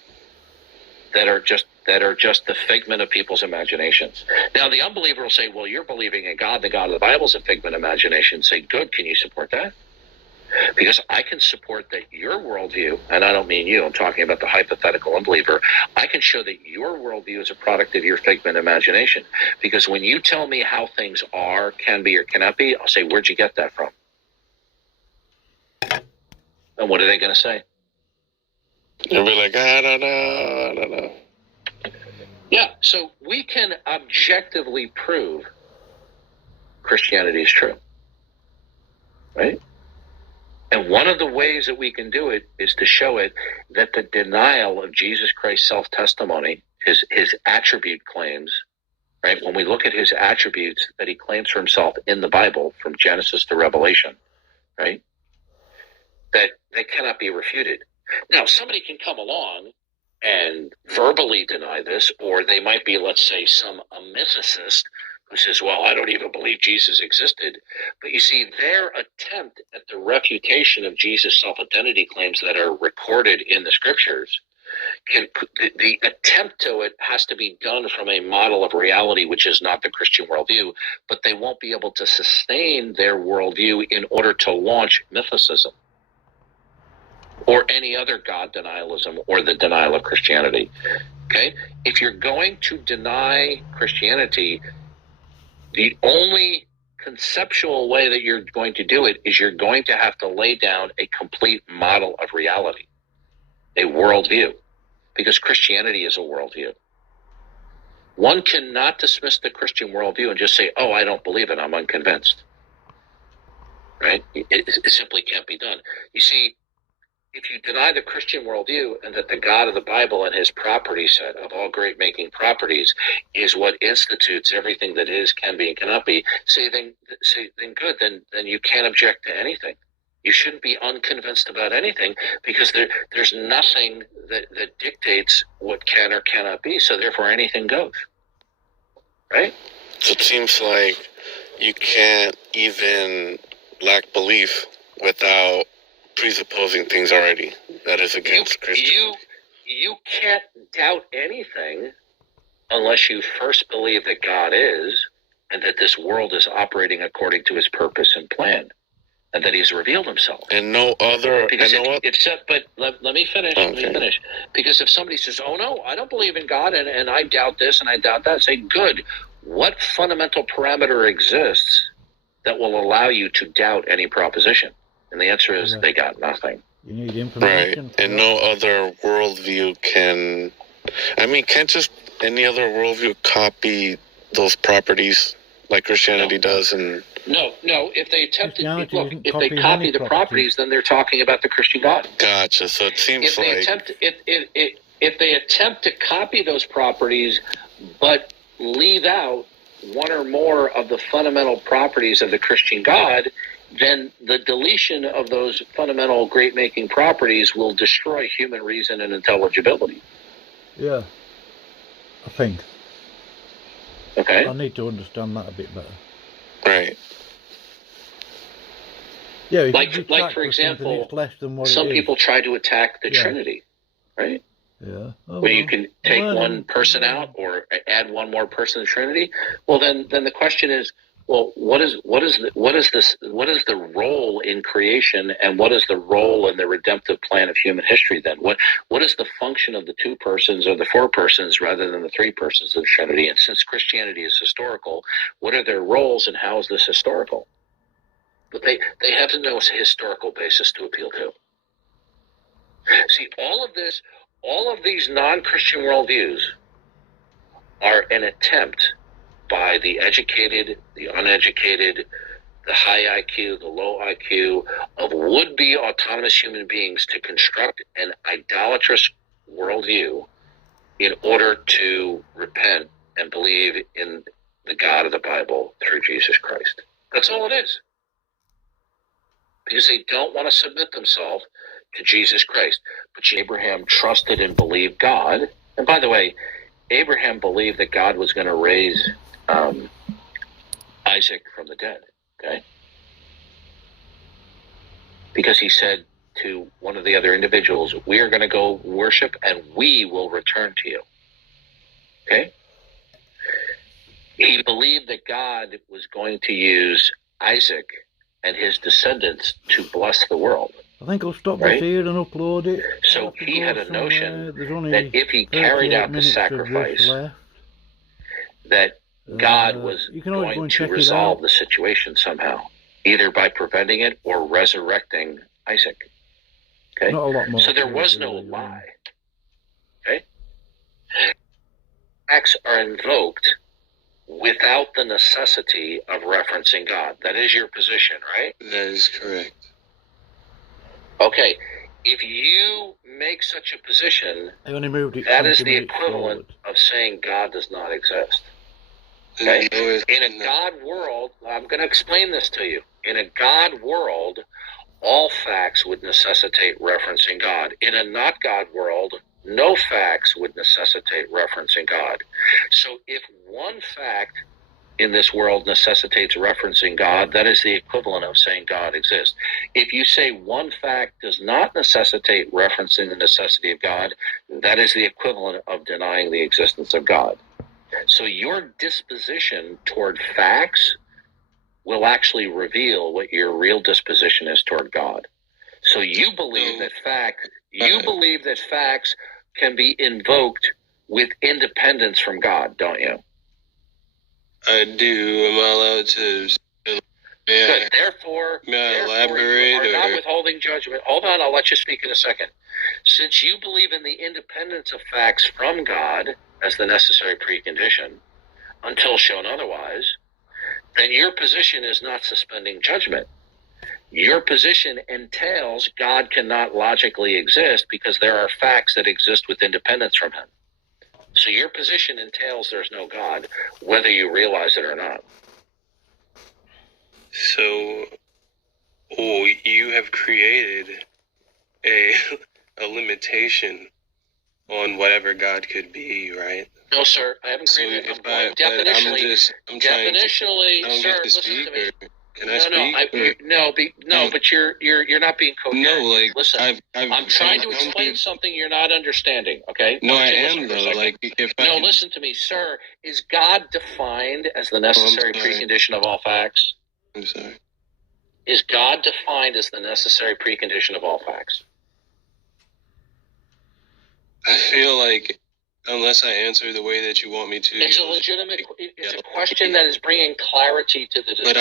that are just the figment of people's imaginations. Now, the unbeliever will say, well, you're believing in God. The God of the Bible is a figment of imagination. Say, good, can you support that? Because I can support that your worldview, and I don't mean you, I'm talking about the hypothetical unbeliever, I can show that your worldview is a product of your figment imagination. Because when you tell me how things are, can be, or cannot be, I'll say, where'd you get that from? And what are they going to say? They'll be like, I don't know. Yeah, so we can objectively prove Christianity is true, right? And one of the ways that we can do it is to show it that the denial of Jesus Christ's self-testimony, his attribute claims, right? When we look at his attributes that he claims for himself in the Bible, from Genesis to Revelation, right? That they cannot be refuted. Now, somebody can come along and verbally deny this, or they might be, let's say, a mythicist who says, well, I don't even believe Jesus existed. But you see, their attempt at the refutation of Jesus' self-identity claims that are recorded in the scriptures, the attempt to it has to be done from a model of reality, which is not the Christian worldview, but they won't be able to sustain their worldview in order to launch mythicism or any other God denialism or the denial of Christianity. Okay? If you're going to deny Christianity, the only conceptual way that you're going to do it is you're going to have to lay down a complete model of reality, a worldview, because Christianity is a worldview. One cannot dismiss the Christian worldview and just say, oh, I don't believe it, I'm unconvinced. Right? It simply can't be done. You see, if you deny the Christian worldview and that the God of the Bible and his property set of all great making properties is what institutes everything that is, can be, and cannot be, then good, then you can't object to anything. You shouldn't be unconvinced about anything, because there's nothing that dictates what can or cannot be, so therefore anything goes. Right? So it seems like you can't even lack belief without presupposing things already that is against Christian. You can't doubt anything unless you first believe that God is, and that this world is operating according to his purpose and plan, and that he's revealed himself. And no other. But let me finish. Okay. Let me finish. Because if somebody says, "Oh no, I don't believe in God, and I doubt this and I doubt that," say, "Good. What fundamental parameter exists that will allow you to doubt any proposition?" And the answer is, they got nothing. You need information. Right. And no other worldview can. I mean, can't just any other worldview copy those properties like Christianity does? And no. If they attempt if they copy the properties, then they're talking about the Christian God. Gotcha. So it seems if they attempt to copy those properties, but leave out one or more of the fundamental properties of the Christian God, then the deletion of those fundamental great-making properties will destroy human reason and intelligibility. Yeah, I think. Okay. I need to understand that a bit better. Right. Yeah, like for example, some people try to attack the Trinity, right? Yeah. Where you can take one person out or add one more person to the Trinity. Well, then the question is, well, what is the role in creation, and what is the role in the redemptive plan of human history? Then what is the function of the two persons or the four persons rather than the three persons of the Trinity? And since Christianity is historical, what are their roles, and how is this historical? but they have no historical basis to appeal to. See, all of these non-Christian worldviews are an attempt by the educated, the uneducated, the high IQ, the low IQ of would-be autonomous human beings to construct an idolatrous worldview in order to repent and believe in the God of the Bible through Jesus Christ. That's all it is. Because they don't want to submit themselves to Jesus Christ. But Abraham trusted and believed God. And by the way, Abraham believed that God was going to raise Isaac from the dead. Okay? Because he said to one of the other individuals, we are going to go worship and we will return to you. Okay? He believed that God was going to use Isaac and his descendants to bless the world. I think I'll stop Right? this here and upload it. So he had a notion There's only that if he carried 38 out the minutes of this sacrifice, left. that God was You can always go going and to check it resolve out. the situation somehow, either by preventing it or resurrecting Isaac. Okay? Not a lot more. So there to was it, no really, lie. Okay? Acts are invoked without the necessity of referencing God. That is your position, right? That is correct. Okay. If you make such a position, I only moved it that is 20 the minutes equivalent forward. of saying God does not exist. Okay? No, In a God world, I'm going to explain this to you. In a God world, all facts would necessitate referencing God. In a not God world, no facts would necessitate referencing God. So if one fact in this world necessitates referencing God, that is the equivalent of saying God exists. If you say one fact does not necessitate referencing the necessity of God, that is the equivalent of denying the existence of God. So your disposition toward facts will actually reveal what your real disposition is toward God. So you believe that facts can be invoked with independence from God, don't you? I do. Am I allowed to? Good. Therefore, may I you elaborate? are not Or? withholding judgment. Hold on, I'll let you speak in a second. Since you believe in the independence of facts from God as the necessary precondition, until shown otherwise, then your position is not suspending judgment. Your position entails God cannot logically exist because there are facts that exist with independence from him. So your position entails there's no God, whether you realize it or not. So, you have created a limitation on whatever God could be, right? No, sir, I haven't So created. if I don't get to speak, or can I speak? But you're not being coherent. No, like Listen, I'm trying to explain something you're not understanding. Okay? No, I Listen am for a though. second. Like if I No, could- listen to me, sir. Is God defined as the necessary sorry. precondition of all facts? I'm sorry. Is God defined as the necessary precondition of all facts? I feel like unless I answer the way that you want me to, It's a legitimate. It's a question that is bringing clarity to the discussion. But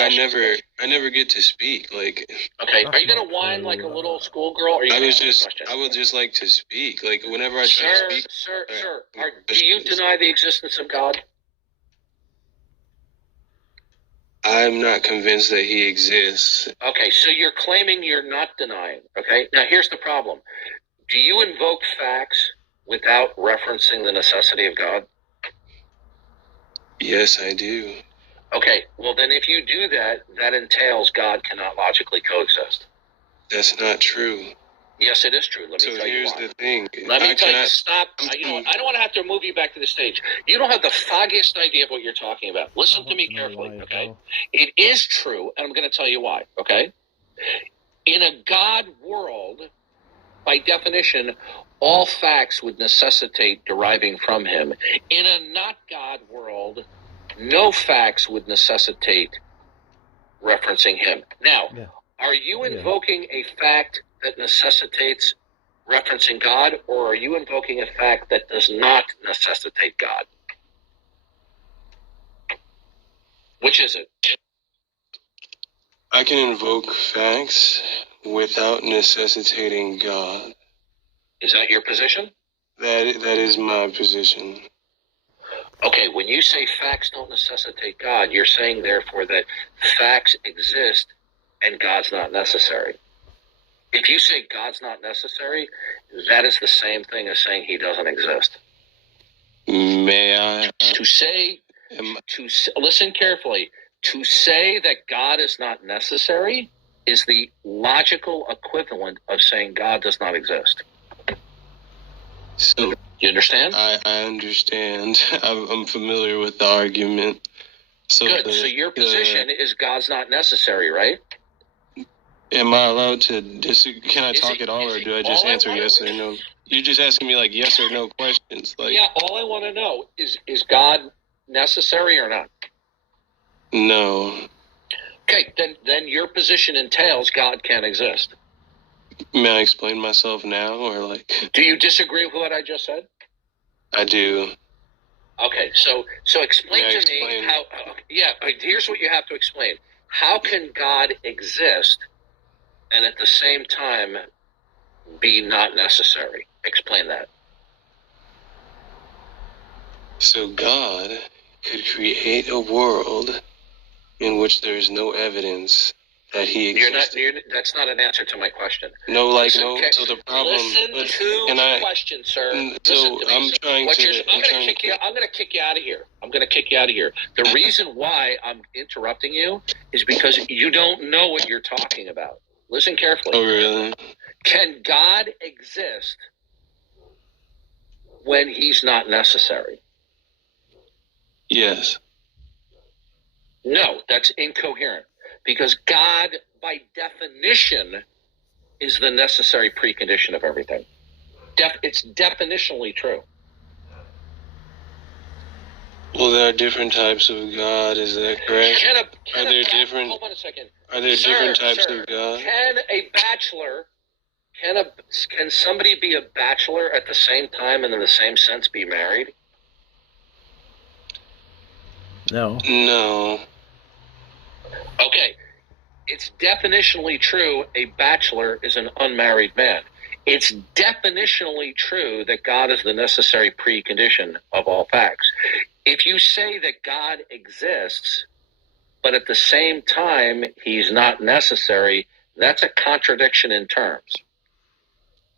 I never get to speak. Like, Okay, That's are you going not to whine true. like a little schoolgirl? Or are you I gonna was ask a just, question? I would just like to speak. Like, whenever I try to speak, Sir, Alright. do you deny the existence of God? I'm not convinced that he exists. Okay, so you're claiming you're not denying. Okay, now here's the problem. Do you invoke facts without referencing the necessity of God? Yes, I do. Okay, well then if you do that, that entails God cannot logically coexist. That's not true. Yes, it is true. Let me So tell you here's why. the thing. Let me tell you, cannot- stop. You know what? I don't want to have to move you back to the stage. You don't have the foggiest idea of what you're talking about. Listen to me carefully, okay? It is true, and I'm going to tell you why, okay? In a God world, by definition, all facts would necessitate deriving from him. In a not God world, no facts would necessitate referencing him. Now, are you invoking a fact that necessitates referencing God, or are you invoking a fact that does not necessitate God? Which is it? I can invoke facts without necessitating God. Is that your position? That is my position. Okay, when you say facts don't necessitate God, you're saying therefore that facts exist and God's not necessary. If you say God's not necessary, that is the same thing as saying he doesn't exist. May I? Listen carefully. To say that God is not necessary is the logical equivalent of saying God does not exist. So you understand? I understand. I'm familiar with the argument. So good. So your position is God's not necessary, right? Am I allowed to disagree? Can I talk at all, or do I just answer yes or no? You're just asking me like yes or no questions. Like, yeah, all I want to know is God necessary or not? No. Okay, then your position entails God can't exist. May I explain myself now, or like? Do you disagree with what I just said? I do. Okay, so explain to me how. Yeah, here's what you have to explain. How can God exist and at the same time be not necessary? Explain that. So God could create a world in which there is no evidence that he exists. That's not an answer to my question. No, like listen, no. So the problem. Listen to the question, sir. So I'm trying to. I'm going to kick you out of here. I'm going to kick you out of here. The reason why I'm interrupting you is because you don't know what you're talking about. Listen carefully. Oh, really? Can God exist when he's not necessary? Yes. No, that's incoherent. Because God, by definition, is the necessary precondition of everything. It's definitionally true. Well, there are different types of God. Is that correct? Hold on a second. Are there different types of God? Can somebody be a bachelor at the same time and in the same sense be married? No. No. Okay. It's definitionally true a bachelor is an unmarried man. It's definitionally true that God is the necessary precondition of all facts. If you say that God exists, but at the same time he's not necessary, that's a contradiction in terms.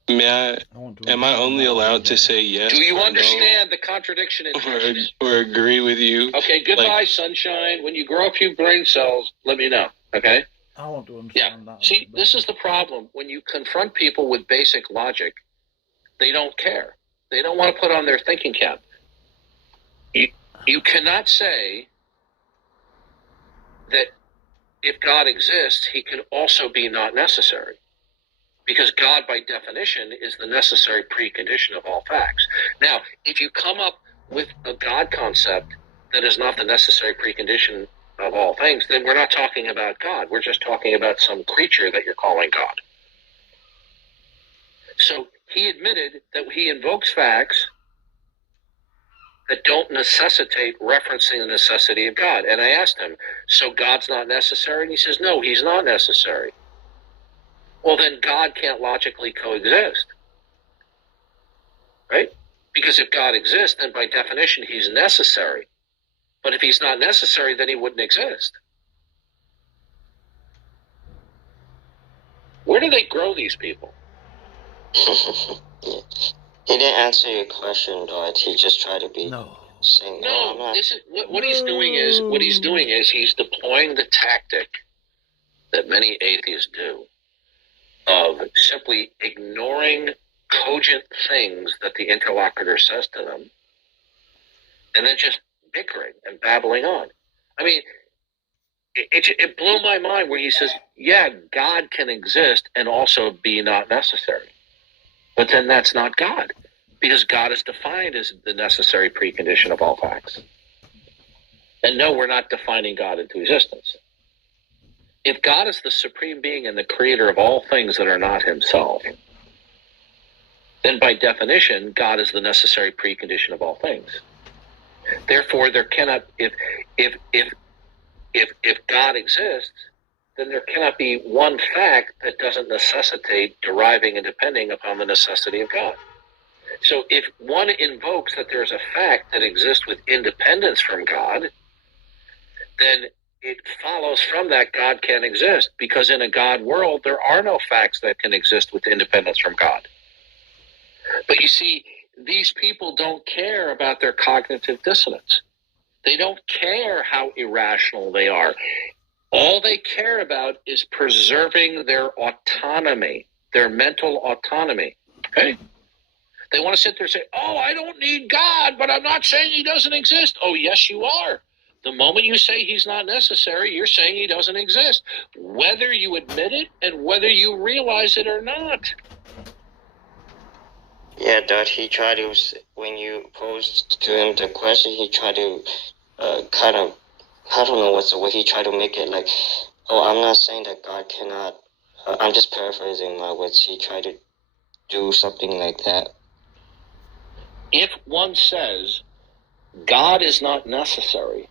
Am I only allowed to say yes? Do you understand the contradiction in terms? Or agree with you? Okay, goodbye, sunshine. When you grow a few brain cells, let me know, okay? I want to understand that. See, this is the problem. When you confront people with basic logic, they don't care. They don't want to put on their thinking cap. You cannot say that if God exists, he can also be not necessary. Because God, by definition, is the necessary precondition of all facts. Now, if you come up with a God concept that is not the necessary precondition of all things, then we're not talking about God. We're just talking about some creature that you're calling God. So he admitted that he invokes facts that don't necessitate referencing the necessity of God. And I asked him, so God's not necessary? And he says, no, he's not necessary. Well, then God can't logically coexist. Right? Because if God exists, then by definition, he's necessary. But if he's not necessary, then he wouldn't exist. Where do they grow these people? He didn't answer your question, Dwight. He just tried to be saying, no. This is what he's doing is he's deploying the tactic that many atheists do of simply ignoring cogent things that the interlocutor says to them, and then just bickering and babbling on. I mean, it blew my mind where he says, yeah, God can exist and also be not necessary. But then that's not God, because God is defined as the necessary precondition of all facts. And no, we're not defining God into existence. If God is the supreme being and the creator of all things that are not himself, then by definition, God is the necessary precondition of all things. Therefore, there cannot, if God exists, then there cannot be one fact that doesn't necessitate deriving and depending upon the necessity of God. So if one invokes that there's a fact that exists with independence from God, then it follows from that God can exist, because in a God world, there are no facts that can exist with independence from God. But you see, these people don't care about their cognitive dissonance. They don't care how irrational they are. All they care about is preserving their autonomy, their mental autonomy. Okay? They want to sit there and say, oh, I don't need God, but I'm not saying he doesn't exist. Oh, yes, you are. The moment you say he's not necessary, you're saying he doesn't exist, whether you admit it and whether you realize it or not. Yeah, Dad, he tried to, when you posed to him the question, he tried to kind of, I don't know what's the way, he tried to make it like, oh, I'm not saying that God cannot, I'm just paraphrasing my words, he tried to do something like that. If one says God is not necessary,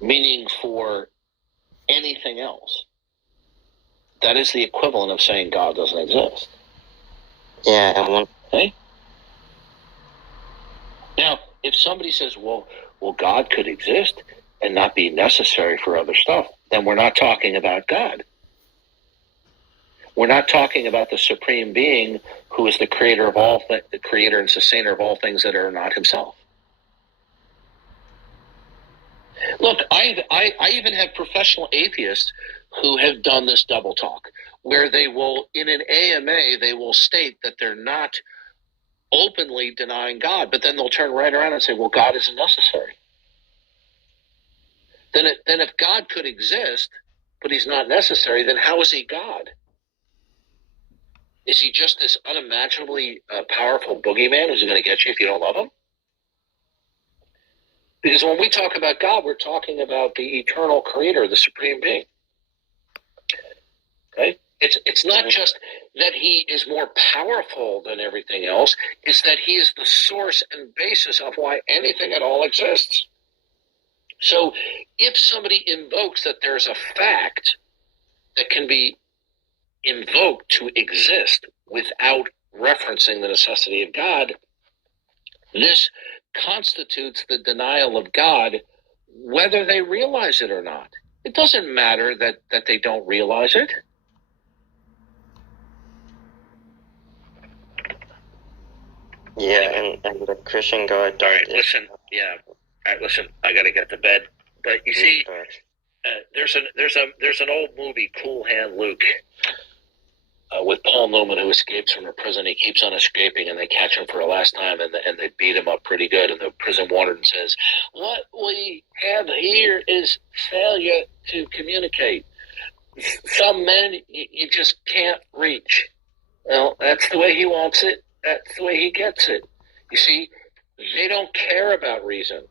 meaning for anything else, that is the equivalent of saying God doesn't exist. Yeah, and one. Okay? Now, if somebody says, well, God could exist and not be necessary for other stuff, then we're not talking about God. We're not talking about the supreme being who is the creator of all, the creator and sustainer of all things that are not himself. Look, I even have professional atheists who have done this double talk, where they will, in an AMA, they will state that they're not openly denying God, but then they'll turn right around and say, well, God isn't necessary. Then if God could exist, but he's not necessary, then how is he God? Is he just this unimaginably powerful boogeyman who's going to get you if you don't love him? Because when we talk about God, we're talking about the eternal creator, the supreme being. Okay? It's not just that he is more powerful than everything else, it's that he is the source and basis of why anything at all exists. So if somebody invokes that there's a fact that can be invoked to exist without referencing the necessity of God, this constitutes the denial of God, whether they realize it or not. It doesn't matter that they don't realize it. Yeah, and the Christian God. All right, listen. Yeah. All right, listen. I got to get to bed. But you see, there's an old movie, Cool Hand Luke, with Paul Newman, who escapes from a prison. He keeps on escaping, and they catch him for a last time, and they beat him up pretty good. And the prison warden says, "What we have here is failure to communicate. Some men you just can't reach." Well, that's the way he wants it. That's the way he gets it. You see, they don't care about reason.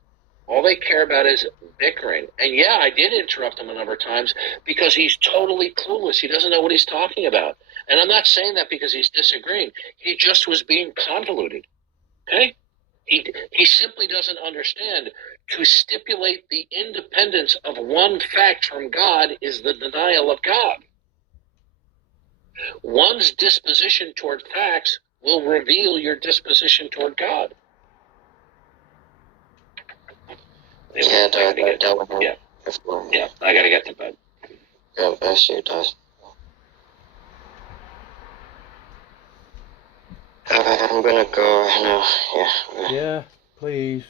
All they care about is bickering. And yeah, I did interrupt him a number of times because he's totally clueless. He doesn't know what he's talking about. And I'm not saying that because he's disagreeing. He just was being convoluted. Okay? He simply doesn't understand. To stipulate the independence of one fact from God is the denial of God. One's disposition toward facts will reveal your disposition toward God. Yeah, I gotta get to bed. God bless you, Dad. I'm gonna go now. Yeah. Yeah, please.